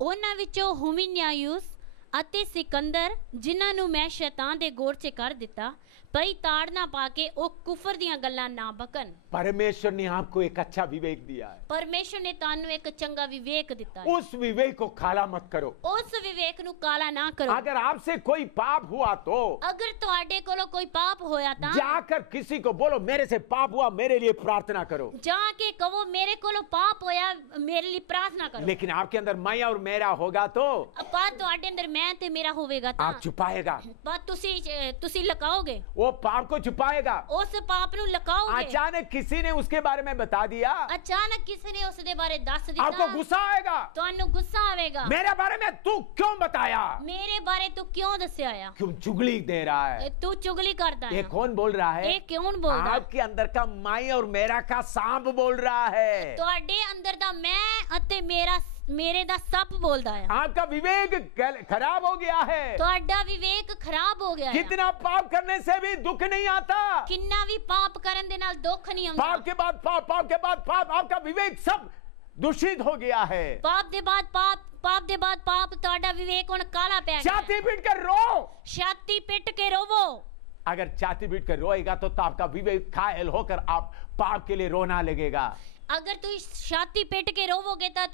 ਉਹਨਾਂ ਵਿੱਚੋਂ ਹੁਮਿਨयायुस ਅਤੇ सिकंदर जिन्हां ਨੂੰ मैं शैतान ਦੇ ਗੋੜ 'ਚ कर ਦਿੱਤਾ ਭਈ ਤਾੜ ਨਾ ਪਾ ਕੇ ਉਹ ਕੁਫਰ ਦੀਆਂ ਗੱਲਾਂ ਨਾ ਬਕਨ। परमेश्वर ने आपको एक अच्छा विवेक दिया है, परमेश्वर ने ਤੁਹਾਨੂੰ ਇੱਕ ਚੰਗਾ ਵਿਵੇਕ ਦਿੱਤਾ ਹੈ। उस विवेक को काला मत करो। ਉਸ ਵਿਵੇਕ ਨੂੰ ਕਾਲਾ ਨਾ ਕਰੋ। अगर आपसे कोई पाप हुआ तो ਅਗਰ ਤੁਹਾਡੇ ਕੋਲੋਂ ਕੋਈ ਪਾਪ ਹੋਇਆ ਤਾਂ जाकर किसी को बोलो मेरे से पाप हुआ, मेरे लिए प्रार्थना करो। ਜਾ ਕੇ ਕਹੋ ਮੇਰੇ ਕੋਲੋਂ ਪਾਪ ਹੋਇਆ, ਮੇਰੇ ਲਈ ਪ੍ਰਾਰਥਨਾ ਕਰੋ। लेकिन आपके अंदर मैं और मेरा होगा तो ਪਰ ਤੁਹਾਡੇ ਅੰਦਰ ਮੈਂ ਤੇ ਮੇਰਾ ਹੋਵੇਗਾ ਤਾਂ आप छुपाएगा, ਪਰ ਤੁਸੀਂ ਲੁਕਾਓਗੇ, वो पाप को छुपाएगा। ਉਸ ਪਾਪ ਨੂੰ ਲੁਕਾਓਗੇ। अचानक किसी ने उसके बारे में बता दिया, ਅਚਾਨਕ ਕਿਸੇ ਨੇ ਉਸ ਦੇ ਬਾਰੇ ਦੱਸ आपको ਦਿੱਤਾ, गुस्सा आएगा, ਤੁਹਾਨੂੰ ਗੁੱਸਾ ਆਵੇਗਾ। मेरे बारे में तू क्यों बताया, ਮੇਰੇ ਬਾਰੇ ਤੂੰ ਕਿਉਂ ਦੱਸਿਆ ਆ? क्यों चुगली दे रहा है। ਤੂੰ ਚੁਗਲੀ ਕਰਦਾ ये ਹੈ। कौन बोल रहा है? ਇਹ ਕੌਣ ਬੋਲਦਾ? आपके अंदर का मैं और मेरा का सांप बोल रहा है। ਤੁਹਾਡੇ ਅੰਦਰ ਦਾ ਮੈਂ ਅਤੇ ਮੇਰੇ ਦਾ ਸੱਪ ਬੋਲਦਾ ਹੈ। आपका विवेक खराब हो गया है। ਤੁਹਾਡਾ ਵਿਵੇਕ ਖਰਾਬ ਹੋ ਗਿਆ ਹੈ। कितना पाप करने से भी दुख नहीं आता, ਕਿੰਨਾ ਵੀ ਪਾਪ ਕਰਨ ਦੇ ਨਾਲ ਦੁੱਖ ਨਹੀਂ ਆਉਂਦਾ। पाप के बाद पाप, पाप के बाद पाप, आपका विवेक सब दूषित हो गया है। ਪਾਪ ਦੇ ਬਾਅਦ ਪਾਪ, ਪਾਪ ਦੇ ਬਾਅਦ ਪਾਪ, ਤੁਹਾਡਾ ਵਿਵੇਕ ਹੁਣ ਕਾਲਾ ਪੈ ਗਿਆ। छाती पीट कर रो। ਛਾਤੀ ਪਿੱਟ ਕੇ ਰੋਵੋ। अगर छाती पीट कर रोएगा तो आपका विवेक घायल होकर आप पाप के लिए रोना लगेगा। ਅਗਰ ਤੁਸੀਂ ਛਾਤੀ ਪਿੱਟ ਕੇ ਰੋਵੋਗੇ ਤਾਂ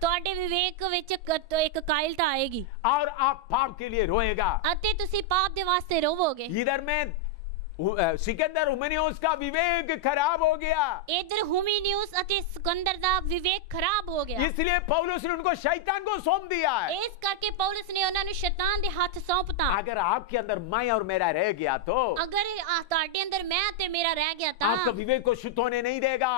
ਤੁਹਾਡੇ ਵਿਵੇਕ ਵਿੱਚ ਇੱਕ ਕਾਇਲਤਾ ਆਏਗੀ और आप पाप के लिए रोएगा। ਅਤੇ ਤੁਸੀਂ ਪਾਪ ਦੇ ਵਾਸਤੇ ਰੋਵੋਗੇ। इधर में सिकंदर हुमनियुस का विवेक खराब हो गया, ਇਧਰ ਹੁਮਿਨयायुस ਅਤੇ सिकंदर ਦਾ ਵਿਵੇਕ ਖਰਾਬ ਹੋ ਗਿਆ। इसलिए पौलुस ने उनको शैतान को सौंप दिया है। ਇਸ ਕਰਕੇ ਪੌਲਸ ਨੇ ਉਹਨਾਂ ਨੂੰ ਸ਼ੈਤਾਨ ਦੇ ਹੱਥ ਸੌਂਪਤਾ। अगर आपके अंदर मैं और मेरा रह गया तो ਅਗਰ ਤੁਹਾਡੇ ਅੰਦਰ ਮੈਂ ਤੇ ਮੇਰਾ ਰਹਿ ਗਿਆ ਤਾਂ आपका विवेक को शुद्ध होने नहीं देगा।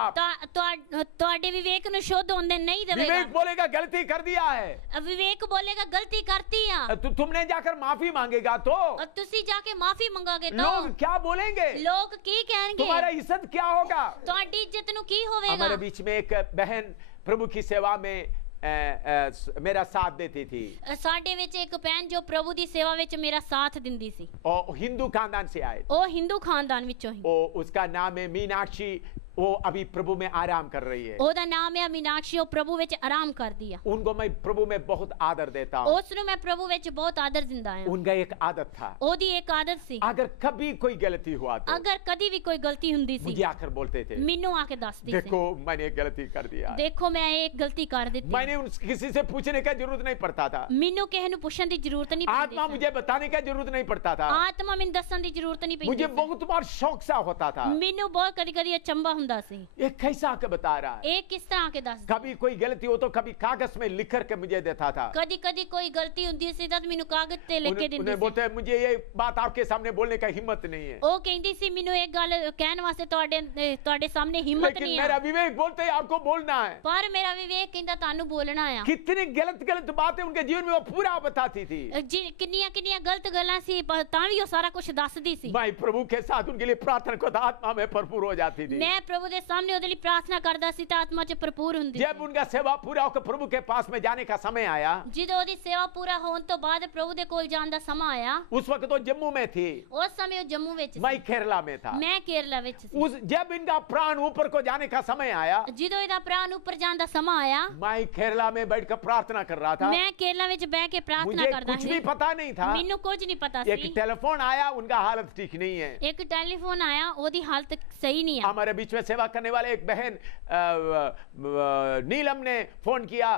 ਤੁਹਾਡੇ ਵਿਵੇਕ ਨੂੰ ਸ਼ੁੱਧ ਹੋਣ ਨਹੀਂ ਦੇਵੇਗਾ। विवेक बोलेगा गलती कर दिया है, ਵਿਵੇਕ ਬੋਲੇਗਾ ਗਲਤੀ ਕਰਤੀ ਆ। तुमने जाकर माफी मांगेगा तो ਤੁਸੀਂ ਜਾ ਕੇ ਮਾਫੀ ਮੰਗੋਗੇ ਤਾਂ लोग क्या बोलेंगे, ਲੋਕ ਕੀ ਕਹਿਣਗੇ? तुम्हारा इज्जत क्या होगा। ਤੁਹਾਡੀ ਇੱਜ਼ਤ ਨੂੰ ਕੀ ਹੋਵੇਗਾ? हमारे बीच में एक बहन प्रभु की सेवा में मेरा साथ देती थी, ਸਾਡੇ ਵਿੱਚ ਇੱਕ ਭੈਣ ਜੋ ਪ੍ਰਭੂ ਦੀ ਸੇਵਾ ਵਿੱਚ ਮੇਰਾ ਸਾਥ ਦਿੰਦੀ ਸੀ। और हिंदू खानदान से आए। ਉਹ ਹਿੰਦੂ ਖਾਨਦਾਨ ਵਿੱਚੋਂ ਹੀ। उसका नाम है मीनाक्षी, वो अभी प्रभु में आराम कर रही है। ਉਹਦਾ ਨਾਮ ਹੈ ਮੀਨਾਕਸ਼ੀ, ਉਹ ਪ੍ਰਭੂ ਵਿੱਚ ਆਰਾਮ ਕਰਦੀ ਆ। उनको मैं प्रभु में बहुत आदर देता हूँ। ਉਸ ਨੂੰ ਮੈਂ ਪ੍ਰਭੂ ਵਿੱਚ ਬਹੁਤ ਆਦਰ ਦਿੰਦਾ ਹਾਂ। उनका एक आदत था, ਉਹਦੀ ਇੱਕ ਆਦਤ ਸੀ, अगर कभी कोई गलती हुआ तो ਅਗਰ ਕਦੀ ਵੀ ਕੋਈ ਗਲਤੀ ਹੁੰਦੀ ਸੀ मुझे आकर बोलते थे ਮੈਨੂੰ ਆ ਕੇ ਦੱਸਦੀ ਸੀ, देखो मैंने गलती कर दिया है। ਦੇਖੋ ਮੈਂ ਇਹ ਗਲਤੀ ਕਰ ਦਿੱਤੀ। मैंने किसी से पूछने का जरूरत नहीं पड़ता था, ਮੈਨੂੰ ਕਿਸੇ ਨੂੰ ਪੁੱਛਣ ਦੀ ਜ਼ਰੂਰਤ ਨਹੀਂ आत्मा ਪੈਂਦੀ। मुझे बताने का जरूरत नहीं पड़ता था, ਆਤਮਾ ਮੈਨੂੰ ਦੱਸਣ ਦੀ ਜ਼ਰੂਰਤ ਨਹੀਂ ਪੈਂਦੀ। मुझे बहुत बार शौक सा होता था। ਮੈਨੂੰ ਬਹੁਤ ਕਦੀ ਕਦੀ ਅਚੰਭਾ ਹੁੰਦਾ ਸੀ, ये कैसा आके बता रहा है। ਇਹ ਕਿਸ ਤਰ੍ਹਾਂ ਆ ਕੇ ਦੱਸਦਾ। कभी कोई गलती हो तो कभी कागज में लिख करके मुझे देता था। ਕਦੀ ਕਦੀ ਕੋਈ ਗਲਤੀ ਹੁੰਦੀ ਸੀ ਤਾਂ ਮੈਨੂੰ ਕਾਗਜ਼ ਤੇ ਲਿਖ ਕੇ ਦਿੰਦੀ उन्हें ਸੀ। बोलते हैं मुझे ये बात आपके सामने बोलने का हिम्मत नहीं है, ਉਹ ਕਹਿੰਦੀ ਸੀ ਮੈਨੂੰ ਇਹ ਗੱਲ ਕਹਿਣ ਵਾਸਤੇ ਤੁਹਾਡੇ ਸਾਹਮਣੇ ਹਿੰਮਤ लेकिन ਨਹੀਂ मेरा ਆ। विवेक बोलते हैं आपको बोलना है। ਪਰ ਮੇਰਾ ਵਿਵੇਕ ਕਹਿੰਦਾ ਤੁਹਾਨੂੰ ਬੋਲਣਾ ਆ। कितनी गलत गलत बातें उनके जीवन में वो पूरा बताती थी। ਕਿੰਨੀਆਂ ਕਿੰਨੀਆਂ ਗਲਤ ਗੱਲਾਂ ਸੀ ਤਾਂ ਵੀ ਉਹ ਸਾਰਾ ਕੁਝ ਦੱਸਦੀ ਸੀ। मैं प्रभु के साथ उनके लिए प्रार्थना करता, आत्मा में भरपूर हो जाती थी। ਮੈਂ ਪ੍ਰਭੂ ਦੇ ਸਾਹਮਣੇ ਉਹਦੇ ਲਈ ਪ੍ਰਾਰਥਨਾ ਕਰਦਾ ਸੀ ਤਾਂ ਆਤਮਾ 'ਚ ਭਰਪੂਰ ਹੁੰਦੀ जब ਸੀ। उनका सेवा पूरा होकर प्रभु के पास में जाने का समय आया, ਜਦੋਂ ਉਹਦੀ ਸੇਵਾ ਪੂਰਾ ਹੋਣ ਤੋਂ ਬਾਅਦ ਪ੍ਰਭੂ ਦੇ ਕੋਲ ਜਾਣ ਦਾ ਸਮਾਂ ਆਇਆ, उस वक्त वो जम्मू में थी, ਉਸ ਸਮੇਂ ਉਹ ਜੰਮੂ ਵਿੱਚ ਸੀ, मैं केरला में था। ਮੈਂ ਕੇਰਲਾ ਵਿੱਚ ਸੀ। जब इनका प्राण ऊपर को जाने का समय आया, ਜਦੋਂ ਇਹਦਾ ਪ੍ਰਾਣ ਉੱਪਰ ਜਾਣ ਦਾ ਸਮਾਂ ਆਇਆ, मैं केरला में बैठकर प्रार्थना कर रहा था। ਮੈਂ ਕੇਰਲਾ ਵਿੱਚ ਬਹਿ ਕੇ ਪ੍ਰਾਰਥਨਾ मुझे ਕਰਦਾ कुछ ਸੀ। भी पता नहीं था। ਮੈਨੂੰ ਕੁਝ ਨਹੀਂ ਪਤਾ एक ਸੀ। टेलीफोन आया, उनका हालत ठीक नहीं है। ਇੱਕ ਟੈਲੀਫੋਨ ਆਇਆ, ਉਹਦੀ ਹਾਲਤ ਸਹੀ ਨਹੀਂ ਆ। हमारे बीच में सेवा करने वाले एक बहन नीलम ने फोन किया,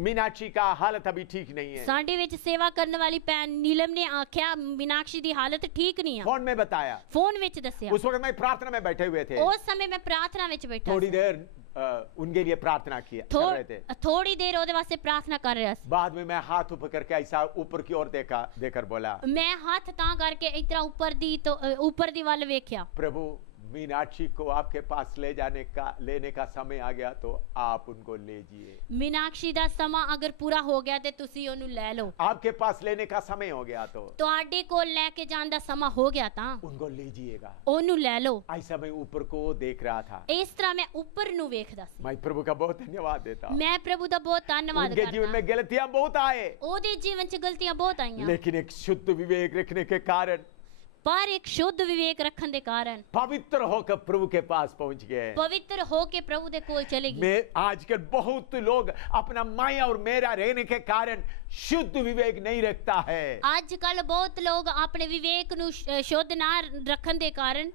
मीनाक्षी का हालत अभी ठीक नहीं है। ਸਾਡੇ ਵਿੱਚ ਸੇਵਾ ਕਰਨ ਵਾਲੀ ਭੈਣ ਨੀਲਮ ਨੇ ਆਖਿਆ ਮੀਨਾਕਸ਼ੀ ਦੀ ਹਾਲਤ ਠੀਕ ਨਹੀਂ ਆ। फोन में बताया। ਫੋਨ ਵਿੱਚ ਦੱਸਿਆ। उस वक्त मैं प्रार्थना में बैठे हुए थे। ਉਸ ਸਮੇਂ ਮੈਂ ਪ੍ਰਾਰਥਨਾ ਵਿੱਚ ਬੈਠਾ थोड़ी ਸੀ। देर उनके लिए प्रार्थना कर रहे थे। ਥੋੜੀ ਦੇਰ ਉਹਦੇ ਵਾਸਤੇ ਪ੍ਰਾਰਥਨਾ ਕਰ ਰਿਹਾ ਸੀ। बाद में मैं हाथ ऊपर करके ऐसा ऊपर की ओर देकर बोला, ਮੈਂ ਹੱਥ ਤਾਂ ਕਰਕੇ ਇਸ ਤਰ੍ਹਾਂ ਉੱਪਰ ਦੀ ਵੱਲ ਵੇਖਿਆ। प्रभु मीनाक्षी को आपके पास लेने का समय आ गया तो आप उनको ले जाइए। ਮੀਨਾਕਸ਼ੀ ਦਾ ਸਮਾਂ ਅਗਰ ਪੂਰਾ ਹੋ ਗਿਆ ਤੇ ਤੁਸੀਂ ਉਹਨੂੰ ਲੈ ਲਓ। आपके पास लेने का समय हो गया तो ਤੁਹਾਡੇ ਕੋਲ ਲੈ ਕੇ ਜਾਣ ਦਾ ਸਮਾਂ ਹੋ ਗਿਆ ਤਾਂ उनको ले जाइएगा। ਉਹਨੂੰ ਲੈ ਲਓ। ऐसा मैं ऊपर को देख रहा था। ਇਸ ਤਰ੍ਹਾਂ ਮੈਂ ਉੱਪਰ ਨੂੰ ਵੇਖਦਾ ਸੀ। मैं प्रभु का बहुत धन्यवाद देता हूं। ਮੈਂ ਪ੍ਰਭੂ ਦਾ ਬਹੁਤ ਧੰਨਵਾਦ उनके जीवन ਕਰਦਾ। में गलतियां बहुत आए, ਉਹਦੇ ਜੀਵਨ 'ਚ ਗਲਤੀਆਂ ਬਹੁਤ ਆਈਆਂ, लेकिन एक शुद्ध विवेक रखने के कारण पर एक शुद्ध विवेक रखने के कारण पवित्र होकर प्रभु के पास पहुंच गए। पवित्र होके प्रभु दे कोल चलेगी। मैं आजकल बहुत लोग अपना मैं और मेरा रहने के कारण शुद्ध विवेक नहीं रखता है। आजकल बहुत लोग अपने विवेक नु शुद्ध ना रखने के कारण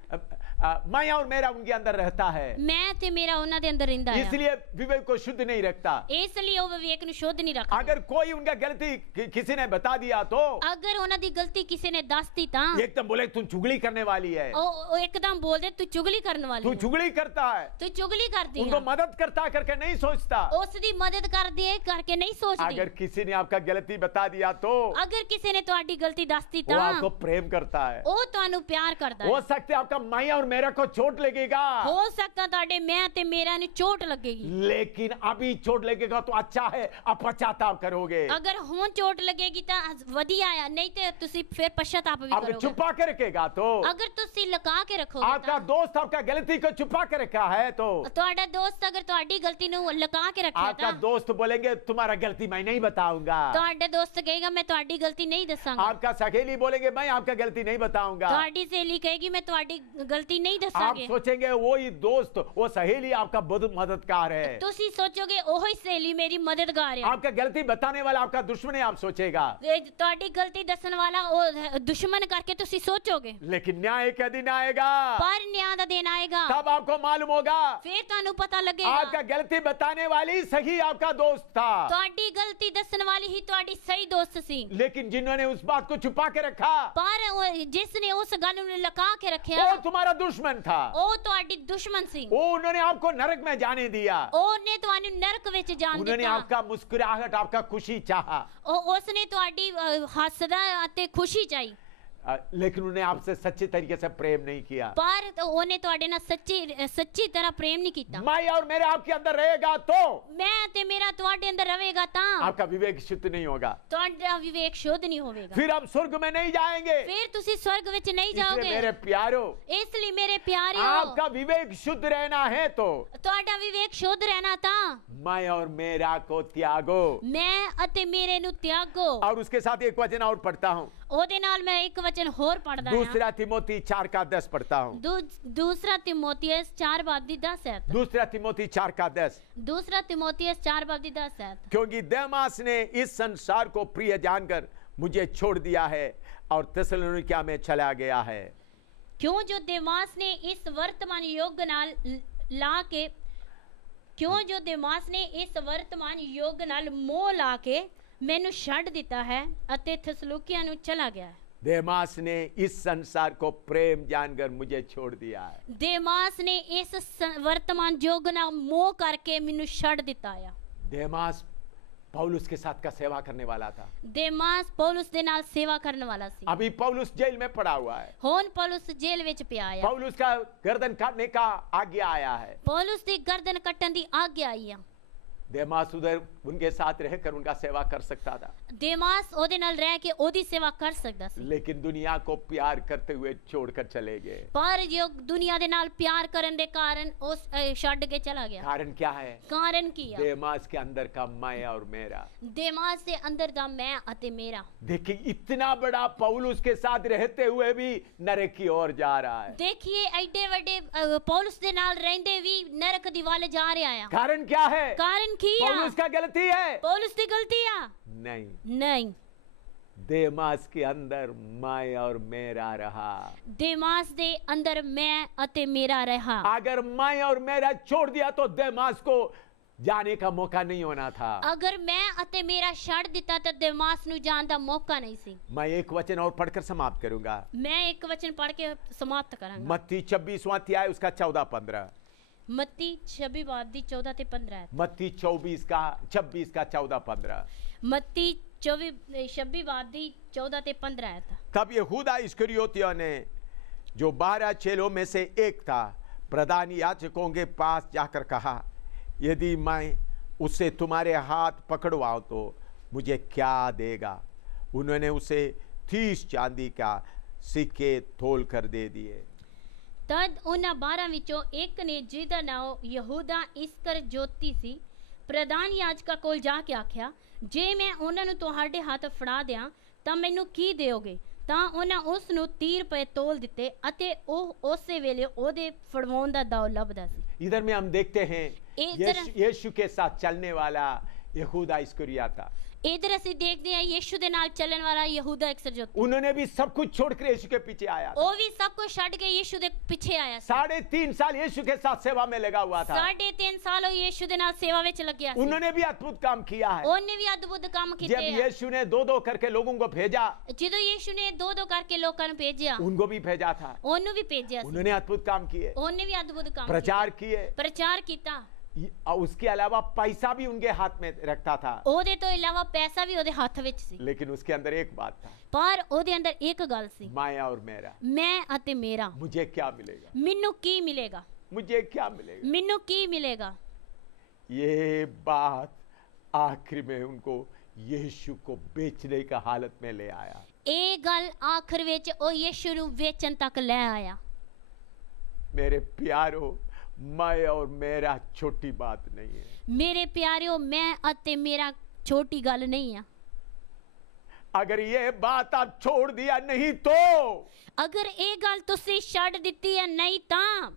मैं और मेरा उनके अंदर रहता है, मैं ते मेरा उन्हां दे अंदर रहिंदा है, इसलिए विवेक को शुद्ध नहीं रखता। इसलिए वो विवेक नु शुद्ध नहीं रखते। अगर कोई उनका गलती किसी ने बता दिया तो अगर उन्हां दी गलती किसी ने दस दी तां एकदम बोले तुम चुगली करने वाली है, ओ एकदम बोल दे तू चुगली करने वाली तू है, चुगली करता है, तू चुगली करदी उनको है, मदद करता करके नहीं सोचता। उसदी मदद कर दे करके नहीं सोचदी। अगर किसी ने आपका गलती बता दिया तो अगर किसी ने ਤੁਹਾਡੀ गलती दस दी वो तां आपको प्रेम करता है। ਉਹ ਤੁਹਾਨੂੰ ਪਿਆਰ ਕਰਦਾ हो है। सकता है आपका मैं और मेरा को चोट लगेगा, हो सकता ਤੁਹਾਡੇ ਮੈਂ ਤੇ ਮੇਰਾ ਨੂੰ चोट लगेगी, लेकिन अभी चोट लगेगा तो अच्छा है, आप पश्चाताप करोगे। अगर ਹੁਣ चोट लगेगी ਤਾਂ ਵਧੀਆ ਆ, नहीं ਤੇ ਤੁਸੀਂ ਫਿਰ पश्चाताप भी आपको करोगे। छुपा के रखेगा तो अगर ਤੁਸੀਂ लुका के रखोगे आपका दोस्त आपका गलती को छुपा के रखा है तो ਤੁਹਾਡਾ ਦੋਸਤ ਅਗਰ ਤੁਹਾਡੀ ਗਲਤੀ ਨੂੰ ਲੁਕਾ ਕੇ ਰੱਖਿਆ आपका ਤਾਂ दोस्त बोलेंगे तुम्हारा गलती मैं नहीं बताऊंगा, ਤੁਹਾਡਾ ਦੋਸਤ ਕਹੇਗਾ ਮੈਂ ਤੁਹਾਡੀ ਗਲਤੀ ਨਹੀਂ ਦੱਸਾਂਗਾ, आपका सहेली बोलेंगे मैं आपका गलती नहीं बताऊंगा। ਤੁਹਾਡੀ ਸਹੇਲੀ ਕਹੇਗੀ ਮੈਂ ਤੁਹਾਡੀ ਗਲਤੀ ਨਹੀਂ आप ਦੱਸਾਂਗੇ। सोचेंगे वो ही दोस्त वो सहेली आपका बहुत मददगार है, ਤੁਸੀਂ ਸੋਚੋਗੇ ਉਹੀ ਸਹੇਲੀ ਮੇਰੀ ਮਦਦਗਾਰ ਹੈ। आपका गलती बताने वाला आपका दुश्मन है, आप सोचेगा। ਤੁਹਾਡੀ ਗਲਤੀ ਦੱਸਣ ਵਾਲਾ ਉਹ ਦੁਸ਼ਮਣ ਕਰਕੇ ਤੁਸੀਂ ਸੋਚੋਗੇ। लेकिन न्याय का दिन आएगा, ਪਰ ਨਿਆਂ ਦਾ ਦਿਨ ਆਏਗਾ, तब आपको मालूम होगा ਫਿਰ ਤੁਹਾਨੂੰ ਪਤਾ ਲੱਗੇਗਾ आपका गलती बताने वाली सही आपका दोस्त था, ਤੁਹਾਡੀ ਗਲਤੀ ਦੱਸਣ ਵਾਲੀ ਹੀ ਤੁਹਾਡੀ ਸਹੀ ਦੋਸਤ ਸੀ। लेकिन जिन्होंने उस बात को छुपा के रखा ਪਰ ਜਿਸ ਨੇ ਉਸ ਗੱਲ ਨੂੰ ਲੁਕਾ ਕੇ ਰੱਖਿਆ वो तुम्हारा दुश्मन था, ਉਹ ਤੁਹਾਡੀ ਦੁਸ਼ਮਣ ਸੀ। वो उन्होंने आपको नरक में जाने दिया, ਉਹਨੇ ਤੁਹਾਨੂੰ ਨਰਕ ਵਿੱਚ ਜਾਣ उन्होंने ਦਿੱਤਾ। आपका मुस्कुराहट आपका खुशी चाहा, ਉਸਨੇ ਤੁਹਾਡੀ ਹੱਸਦਾ ਅਤੇ ਖੁਸ਼ੀ ਚਾਹੀ, लेकिन उन्हें आपसे सच्चे तरीके से प्रेम नहीं किया। ਪਰ ਉਹਨੇ ਤੁਹਾਡੇ ਨਾਲ ਸੱਚੀ ਤਰ੍ਹਾਂ ਪ੍ਰੇਮ ਨਹੀਂ ਕੀਤਾ। मैं और मेरे आपके अंदर रहेगा तो ਮੈਂ ਤੇ ਮੇਰਾ ਤੁਹਾਡੇ ਅੰਦਰ ਰਹੇਗਾ ਤਾਂ आपका विवेक शुद्ध नहीं होगा, ਤੁਹਾਡਾ ਵਿਵੇਕ ਸ਼ੁੱਧ ਨਹੀਂ ਹੋਵੇਗਾ, फिर हम स्वर्ग में नहीं जाएंगे। ਫਿਰ ਤੁਸੀਂ स्वर्ग ਵਿੱਚ ਨਹੀਂ इसलिए ਜਾਓਗੇ। मेरे प्यारो ਇਸ ਲਈ ਮੇਰੇ ਪਿਆਰਿਓ आपका विवेक शुद्ध रहना है तो ਤੁਹਾਡਾ ਵਿਵੇਕ ਸ਼ੁੱਧ ਰਹਿਣਾ ਤਾਂ मैं और मेरा को त्यागो। ਮੈਂ ਅਤੇ ਮੇਰੇ ਨੂੰ ਤਿਆਗੋ। और उसके साथ एक वचन और पढ़ता हूँ, ਉਹਦੇ ਨਾਲ ਮੈਂ ਇੱਕ ਵਚਨ ਹੋਰ ਪੜਦਾ ਹਾਂ। दूसरा तिमोथी 4 का 10 पढ़ता हूँ। दूसरा तिमोथियस 4 बाब दी 10 है। दूसरा तिमोथी 4 का 10। दूसरा तिमोथियस 4 बाब दी 10 है। क्योंकि देमास ने इस संसार को प्रिय जानकर मुझे छोड़ दिया है और थिस्सलुनीकिया में चला गया है। क्यों जो देमास ने इस वर्तमान युग नाल ला के मोह ला के मैनू छड़ दिता है अते थिस्सलुनीकिया नु चला गया है। देमास ने इस संसार को प्रेम जानकर मुझे छोड़ दिया है। देमास ने इस वर्तमान युग नाल मोह करके मैनू छड़ दिता है। देमास पौलुस के साथ का सेवा करने वाला था। देमास पौलुस दे नाल सेवा करने वाला सी। अभी पौलुस जेल में पड़ा हुआ है। हुन पौलुस जेल विच पिया है। पौलुस का गर्दन काटने का आज्ञा आया है। पौलुस दी गर्दन कटन दी आज्ञा आई है। देमास उधर उनके साथ रहकर उनका सेवा कर सकता था। देमास ओदे नाल रह के ओदी सेवा कर सकदा सी। लेकिन दुनिया को प्यार करते हुए छोड़कर चले गए। पर जो दुनिया दे नाल प्यार करन दे कारण उस छड़ के चला गया। कारण क्या है? कारण की है देमास के अंदर का मैं और मेरा। देमास दे अंदर दा मैं अते मेरा। देखिए इतना बड़ा पौलुस के साथ रहते हुए भी नरक की ओर जा रहा है। देखिए एडे बड़े पौलुस दे नाल रहंदे भी नरक दी वाल जा रहा है। कारण क्या है? कारण पौलुस का गलती है? पौलुस की गलती है? नहीं। देमास के अंदर मैं और मेरा रहा। देमास दे अंदर मैं अते मेरा रहा। अगर मैं और मेरा छोड़ दिया तो देमास को जाने का मौका नहीं होना था। अगर मैं अते मेरा छड़ दिता तो देमास नु जान दा मौका नहीं सी। मैं एक वचन और पढ़कर समाप्त करूंगा। मैं एक वचन पढ़ के समाप्त करांगा। मत्ती 26वां अध्याय उसका 14-15। मत्ती 26 बाब दी 14 ते 15। मत्ती 26 का 14-15। मत्ती 26 बाब दी 14 ते 15 है। तब यहूदा इस्करियोती ने जो 12 चेलों में से एक था प्रधान याजकों के पास जाकर कहा, यदि मैं उसे तुम्हारे हाथ पकड़वाऊं तो मुझे क्या देगा? उन्होंने उसे 30 चांदी का सिक्के तोल कर दे दिए। तद उन्हां 12 विचों एक ने जिहदा नाम यहूदा इस्करियोती सी प्रधान याजका कोल जाके आख्या, जे मैं उन्हां नूं तुहाडे हत्थ फड़ा दियां तां मैनूं की देओगे? ਤਾਂ ਉਹਨਾਂ ਉਸ ਨੂੰ 30 ਰੁਪਏ ਤੋਲ ਦਿੱਤੇ ਅਤੇ ਉਹ ਉਸੇ ਵੇਲੇ ਉਹਦੇ ਫੜਵਾਉਣ ਦਾ ਦਾਅ ਲੱਭਦਾ ਸੀ। इधर में हम देखते हैं इधर- यीशु के साथ चलने वाला यहूदा इस्करियोता, ਇਧਰ ਅਸੀਂ ਦੇਖਦੇ ਹਾਂ ਯੀਸ਼ੂ ਦੇ ਨਾਲ ਚੱਲਣ ਵਾਲਾ ਯਹੂਦਾ ਇਸਕਰਿਓਤੀ, उन्होंने भी सब कुछ छोड़कर यीशु के पीछे आया था। ਉਹ ਵੀ ਸਭ ਕੁਝ ਛੱਡ ਕੇ ਯੀਸ਼ੂ ਦੇ ਪਿੱਛੇ ਆਇਆ ਸੀ। 3.5 साल यीशु के साथ सेवा में लगा हुआ था। 3.5 ਸਾਲ ਉਹ ਯੀਸ਼ੂ ਦੇ ਨਾਲ ਸੇਵਾ ਵਿੱਚ ਲੱਗਿਆ ਸੀ। उन्होंने भी अद्भुत काम किया है। ਉਹਨੇ ਵੀ ਅਦਭੁਤ ਕੰਮ ਕੀਤੇ जब ਆ। यीशु ने 2-2 करके लोगों को भेजा, ਜਦੋਂ ਯੀਸ਼ੂ ਨੇ 2-2 ਕਰਕੇ ਲੋਕਾਂ ਨੂੰ ਭੇਜਿਆ, उनको भी भेजा था। ਉਹਨੂੰ ਵੀ ਭੇਜਿਆ ਸੀ। उन्होंने अद्भुत काम किए, ਉਹਨੇ ਵੀ ਅਦਭੁਤ ਕੰਮ प्रचार किए, ਪ੍ਰਚਾਰ ਕੀਤਾ। और उसके अलावा पैसा भी उनके हाथ में रखता था। ਉਹਦੇ ਤੋਂ ਇਲਾਵਾ ਪੈਸਾ ਵੀ ਉਹਦੇ ਹੱਥ ਵਿੱਚ ਸੀ। लेकिन उसके अंदर एक बात था, ਪਰ ਉਹਦੇ ਅੰਦਰ ਇੱਕ ਗੱਲ ਸੀ, माया और मेरा, ਮੈਂ ਅਤੇ ਮੇਰਾ। मुझे क्या मिलेगा, ਮੈਨੂੰ ਕੀ ਮਿਲੇਗਾ, मुझे क्या मिलेगा। ਮੈਨੂੰ ਕੀ ਮਿਲੇਗਾ। ये बात आखिर में उनको यीशु को बेचने का हालत में ले आया। ਇਹ ਗੱਲ ਆਖਰ ਵਿੱਚ ਉਹ ਯੀਸ਼ੂ ਨੂੰ ਵੇਚਣ ਤੱਕ ਲੈ ਆਇਆ। मेरे प्यारो, मैं और मेरा छोटी बात नहीं है। ਮੇਰੇ ਪਿਆਰਿਓ, ਮੈਂ ਅਤੇ ਮੇਰਾ ਛੋਟੀ ਗੱਲ ਨਹੀਂ ਆ। अगर ये बात आप छोड़ दिया नहीं तो ਅਗਰ ਇਹ ਗੱਲ ਤੁਸੀਂ ਛੱਡ ਦਿੱਤੀ ਹੈ ਨਹੀਂ ਤਾਂ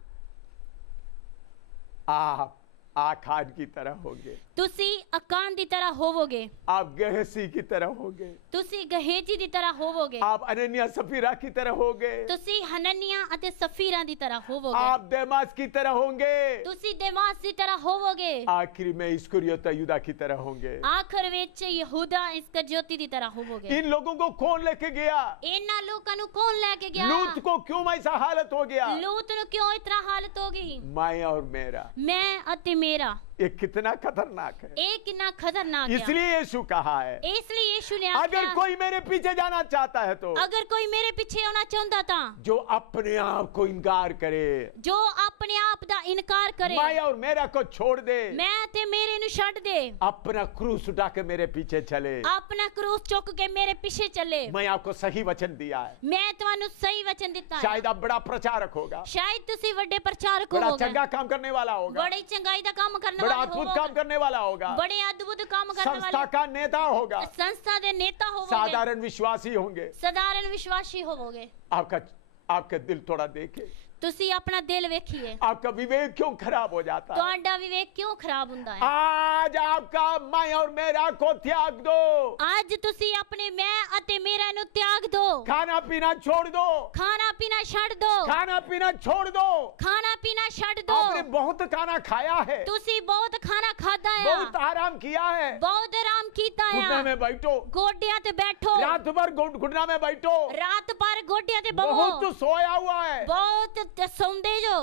आप आखान की तरह होंगे, ਤੁਸੀਂ ਅਕਾਨ ਦੀ ਤਰ੍ਹਾਂ ਹੋਵੋਗੇ, आप गहसी की तरह होंगे, ਤੁਸੀਂ ਗਹੇਜੀ ਦੀ ਤਰ੍ਹਾਂ ਹੋਵੋਗੇ, आप अनन्या सफीरा की तरह होंगे, ਤੁਸੀਂ ਹਨਨੀਆਂ ਅਤੇ ਸਫੀਰਾਂ ਦੀ ਤਰ੍ਹਾਂ ਹੋਵੋਗੇ, आप देमास की तरह होंगे, ਤੁਸੀਂ ਦੇਮਾਸ ਦੀ ਤਰ੍ਹਾਂ ਹੋਵੋਗੇ, आखिर में इस्करियोता यूदा की तरह होंगे। ਆਖਰ ਵਿੱਚ ਯਹੂਦਾ ਇਸਕਰਿਓਤੀ ਦੀ ਤਰ੍ਹਾਂ ਹੋਵੋਗੇ। इन लोगों को कौन लेके गया? ਇਹਨਾਂ ਲੋਕਾਂ ਨੂੰ ਕੌਣ ਲੈ ਕੇ ਗਿਆ? लूत को क्यों ऐसा हालत हो गया? ਲੂਤ ਨੂੰ ਕਿਉਂ ਇਸ ਤਰ੍ਹਾਂ ਹਾਲਤ ਹੋ ਗਈ? माया और मेरा, ਮੈਂ ਅਤੇ ਮੇਰਾ। ये कितना खतरनाक है। ਇਹ ਕਿੰਨਾ ਖਤਰਨਾਕ ਹੈ। इसलिए यीशु कहा है, ਇਸ ਲਈ ਯੀਸ਼ੂ ਨੇ अगर ਆਖਿਆ, कोई मेरे पीछे जाना चाहता है तो ਅਗਰ ਕੋਈ ਮੇਰੇ ਪਿੱਛੇ ਆਉਣਾ ਚਾਹੁੰਦਾ ਤਾਂ जो अपने आप को इनकार करे, ਜੋ ਆਪਣੇ ਆਪ ਦਾ ਇਨਕਾਰ ਕਰੇ, माया और मेरा को छोड़ दे, ਮੈਂ ਤੇ ਮੇਰੇ ਨੂੰ ਛੱਡ ਦੇ, अपना क्रूस उठा के मेरे पीछे चले। ਆਪਣਾ ਕਰੂਸ ਚੁੱਕ ਕੇ ਮੇਰੇ ਪਿੱਛੇ ਚੱਲੇ। मैं आपको सही वचन दिया है। ਮੈਂ ਤੁਹਾਨੂੰ ਸਹੀ ਵਚਨ ਦਿੱਤਾ ਹੈ। शायद आप बड़ा प्रचारक होगा, ਸ਼ਾਇਦ ਤੁਸੀਂ ਵੱਡੇ ਪ੍ਰਚਾਰਕ बड़ा ਹੋਵੋਗੇ, चंगा काम करने वाला होगा, ਬੜੀ ਚੰਗਾਈ ਦਾ ਕੰਮ ਕਰਨ बड़ा ਵਾਲੇ अद्भुत ਹੋਵੋਗੇ, काम करने वाला होगा, बड़े अद्भुत काम करने संस्था वाले, का नेता होगा, संस्था दे नेता होवोगे, साधारण विश्वासी होंगे। साधारण विश्वासी होवोगे। आपका दिल थोड़ा देखे, ਤੁਸੀਂ ਆਪਣਾ ਦਿਲ ਵੇਖੀਏ, आपका विवेक क्यों खराब हो जाता है? ਤੁਹਾਡਾ ਵਿਵੇਕ ਕਿਉਂ ਖਰਾਬ ਹੁੰਦਾ ਹੈ? आज आपका मैं और मेरा को त्याग दो, ਅੱਜ ਤੁਸੀਂ ਆਪਣੇ ਮੈਂ ਅਤੇ ਮੇਰਾ ਨੂੰ ਤਿਆਗ ਦਿਓ, खाना पीना छोड़ दो, ਖਾਣਾ ਪੀਣਾ ਛੱਡ ਦਿਓ, खाना पीना छोड़ दो। ਖਾਣਾ ਪੀਣਾ ਛੱਡ आपने ਦਿਓ। बहुत खाना खाया है, ਤੁਸੀਂ ਬਹੁਤ ਖਾਣਾ ਖਾਦਾ बहुत ਆ, आराम किया है, ਬਹੁਤ ਆਰਾਮ ਕੀਤਾ घुटने ਆ, में बैठो, ਗੋਡਿਆਂ ਤੇ ਬੈਠੋ, रात भर घुटना में बैठो, ਰਾਤ ਭਰ ਗੋਡਿਆਂ ਤੇ ਬਵੋ, बहुत सोया हुआ है, ਬਹੁਤ ਸੌਂਦੇ ਜੋ,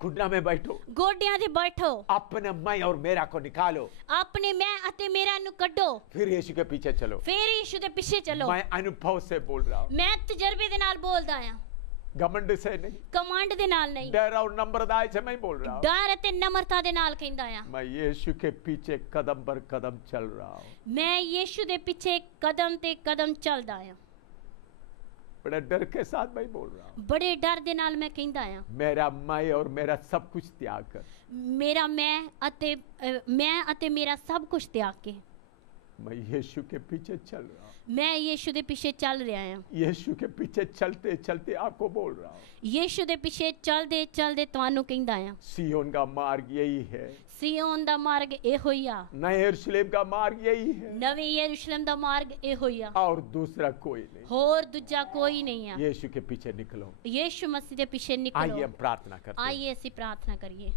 घुटना में बैठो। ਗੋਡਿਆਂ ਤੇ ਬੈਠੋ, अपने मैं और मेरा को निकालो, ਆਪਣੇ ਮੈਂ ਅਤੇ ਮੇਰਾ ਨੂੰ ਕੱਢੋ, फिर यीशु के पीछे चलो। ਫੇਰ ਯੀਸ਼ੂ ਦੇ ਪਿੱਛੇ ਚੱਲੋ। मैं अनुभव से बोल रहा हूँ, ਮੈਂ ਤਜਰਬੇ ਦੇ ਨਾਲ ਬੋਲਦਾ ਆ, घमंड से नहीं, ਕਮਾਂਡ ਦੇ ਨਾਲ ਨਹੀਂ, डर और नम्रदाय से मैं बोल रहा हूँ। ਡਰ ਅਤੇ ਨਮਰਤਾ ਦੇ ਨਾਲ ਕਹਿੰਦਾ ਆ। मैं यीशु के पीछे कदम पर कदम चल रहा हूँ, ਮੈਂ ਯੀਸ਼ੂ ਦੇ ਪਿੱਛੇ ਕਦਮ ਤੇ ਕਦਮ ਚੱਲਦਾ ਆ। बड़े डर के साथ मैं बोल रहा हूँ। ਬੜੇ ਡਰ ਦੇ ਨਾਲ ਮੈਂ ਕਹਿੰਦਾ ਆ, मेरा मैं और मेरा सब कुछ त्याग कर ਮੇਰਾ ਮੈਂ ਅਤੇ ਮੇਰਾ ਸਭ ਕੁਝ ਤਿਆਗ ਕੇ मैं यीशु के पीछे चल रहा हूँ। ਮੈਂ ਯੀਸ਼ੂ ਦੇ ਪਿੱਛੇ ਚੱਲ ਰਿਹਾ ਆ। यीशु के पीछे चलते चलते आपको बोल रहा हूँ, ਯੀਸ਼ੂ ਦੇ ਪਿੱਛੇ ਚੱਲਦੇ ਚੱਲਦੇ ਤੁਹਾਨੂੰ ਕਹਿੰਦਾ ਆ, सियोन का मार्ग यही है, ਸੀਓਨ ਦਾ ਮਾਰਗ ਇਹੋ ਹੀ ਆ, नए यरूशलेम का मार्ग यही है, ਨਵੇਂ ਯਰੂਸ਼ਲਮ ਦਾ ਮਾਰਗ ਇਹੋ ਹੀ ਆ, और दूसरा कोई नहीं। ਹੋਰ ਦੂਜਾ ਕੋਈ ਨਹੀਂ ਆ। यीशु के पीछे निकलो। ਯੀਸ਼ੂ ਮਸੀਹ ਦੇ ਪਿੱਛੇ आइए ਨਿਕਲੋ। हम प्रार्थना करते हैं। ਆइए ਅਸੀਂ ਪ੍ਰਾਰਥਨਾ ਕਰੀਏ।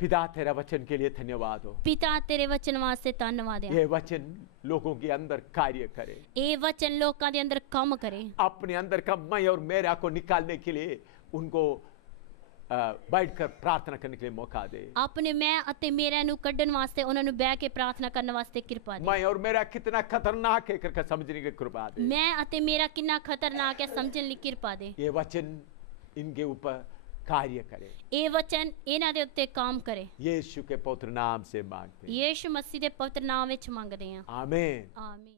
पिता तेरा वचन के लिए धन्यवाद हो। ਪਿਤਾ ਤੇਰੇ ਵਚਨ ਵਾਸਤੇ ਧੰਨਵਾਦ ਹੈ। ये वचन लोगों के अंदर कार्य करे, ਇਹ ਵਚਨ ਲੋਕਾਂ ਦੇ ਅੰਦਰ ਕੰਮ ਕਰੇ, अपने अंदर का मैं और मेरा को निकालने के लिए उनको बैठकर प्रार्थना करने के लिए मौका दे। ਆਪਣੇ ਮੈਂ ਅਤੇ ਮੇਰਾ ਨੂੰ ਕੱਢਣ ਵਾਸਤੇ ਉਹਨਾਂ ਨੂੰ ਬਹਿ ਕੇ ਪ੍ਰਾਰਥਨਾ ਕਰਨ ਵਾਸਤੇ ਕਿਰਪਾ ਦੇ। मैं और मेरा कितना खतरनाक है करके समझने की कृपा दे। ਮੈਂ ਅਤੇ ਮੇਰਾ ਕਿੰਨਾ ਖਤਰਨਾਕ ਹੈ ਸਮਝਣ ਲਈ ਕਿਰਪਾ ਦੇ। ये वचन इनके ऊपर कार्य करे, ਇਹ ਵਚਨ ਇਹਨਾਂ ਦੇ ਉੱਤੇ ਕੰਮ ਕਰੇ। यीशु के पवित्र नाम से मांगते हैं। ਯੀਸ਼ੂ ਮਸੀਹ ਦੇ ਪਵਿੱਤਰ ਨਾਮ ਵਿੱਚ ਮੰਗਦੇ ਹਾਂ। आमीन। ਆਮੀਨ।